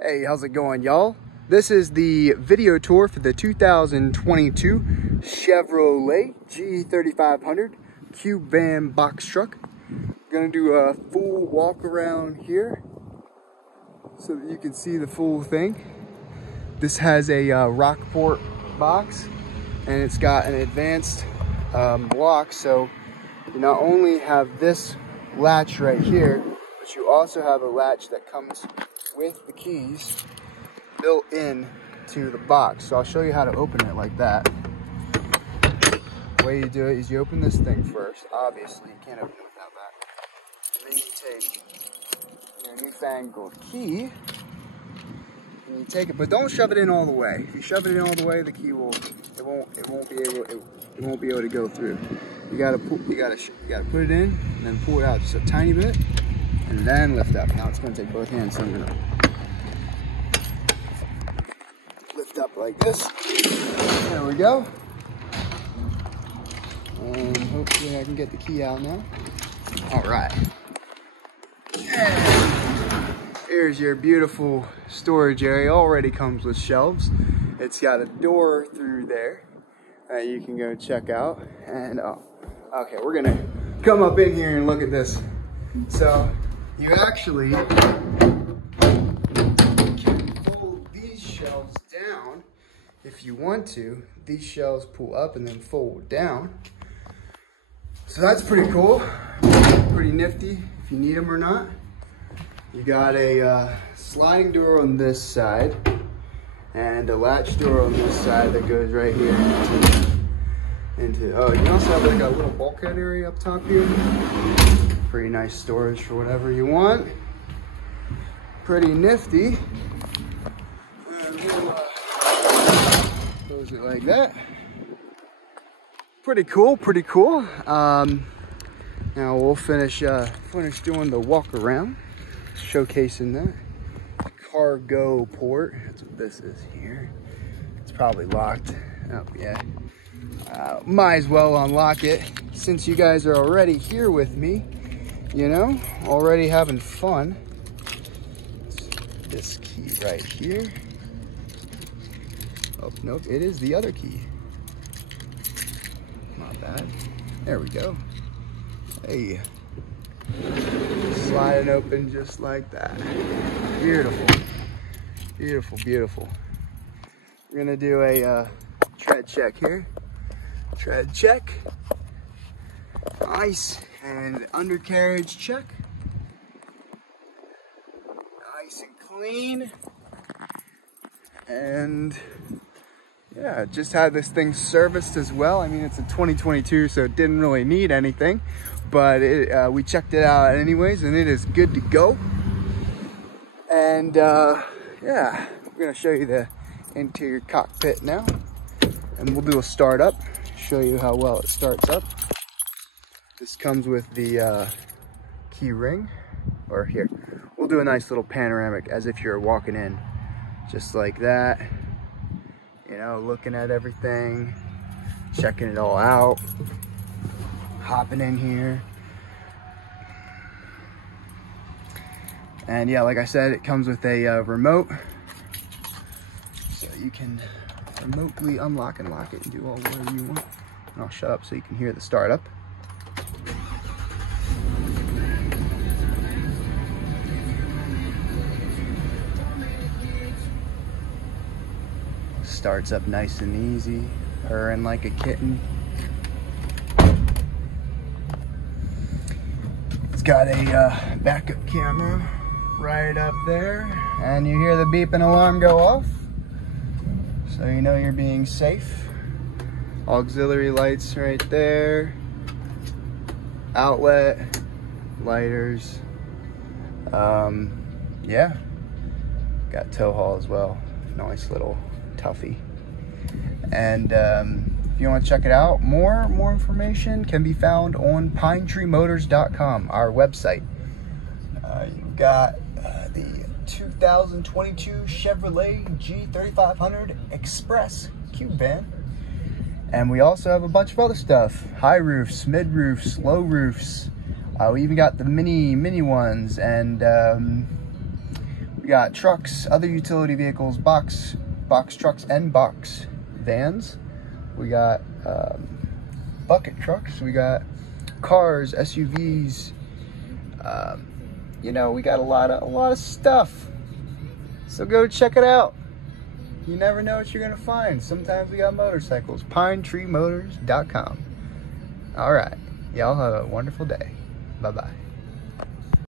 Hey, how's it going, y'all? This is the video tour for the 2022 Chevrolet G3500 Cube Van box truck. I'm gonna do a full walk around here so that you can see the full thing. This has a CARGOPORT box, and it's got an advanced block, so you not only have this latch right here, but you also have a latch that comes with the keys built in to the box. So I'll show you how to open it like that. The way you do it is you open this thing first. Obviously, you can't open it without that. And then you take your newfangled key and you take it, but don't shove it in all the way. If you shove it in all the way, the key won't be able to go through. You gotta put it in and then pull it out just a tiny bit and then lift up. Now it's gonna take both hands, so I'm gonna lift up like this. There we go. And hopefully I can get the key out now. All right. And here's your beautiful storage area. Already comes with shelves. It's got a door through there that you can go check out. And okay, we're gonna come up in here and look at this. So you actually can fold these shelves down if you want to. These shelves pull up and then fold down. So that's pretty cool, pretty nifty if you need them or not. You got a sliding door on this side and a latch door on this side that goes right here into oh, you can also have like a little bulkhead area up top here. Pretty nice storage for whatever you want. Pretty nifty. And we'll close it like that. Pretty cool, pretty cool. Now we'll finish doing the walk around, showcasing that. CARGOPORT, that's what this is here. It's probably locked. Oh yeah. Might as well unlock it since you guys are already here with me, you know, already having fun. This key right here. Oh, nope, it is the other key. Not bad. There we go. Hey. Sliding open just like that. Beautiful. Beautiful, beautiful. We're gonna do a tread check here. Tread check. Nice. And undercarriage check. Nice and clean. And yeah, just had this thing serviced as well. I mean, it's a 2022, so it didn't really need anything, but we checked it out anyways, and it is good to go. And yeah, we're gonna show you the interior cockpit now, and we'll do a start up, show you how well it starts up. This comes with the key ring, or here, we'll do a nice little panoramic as if you're walking in, just like that. You know, looking at everything, checking it all out, hopping in here. And yeah, like I said, it comes with a remote, so you can remotely unlock and lock it and do all whatever you want. And I'll shut up so you can hear the startup. Starts up nice and easy, purring like a kitten. It's got a backup camera right up there, and you hear the beeping alarm go off, so you know you're being safe. Auxiliary lights right there, outlet, lighters. Yeah, got tow haul as well. Nice little Tuffy. And if you want to check it out, more information can be found on pinetreemotors.com, our website. You've got the 2022 Chevrolet G3500 Express Cube Van, and we also have a bunch of other stuff: high roofs, mid roofs, low roofs. We even got the mini ones, and we We got trucks, other utility vehicles, box trucks and box vans. We got bucket trucks. We got cars, SUVs. You know, we got a lot of stuff. So go check it out. You never know what you're gonna find. Sometimes we got motorcycles. PineTreeMotors.com. All right, y'all have a wonderful day. Bye-bye.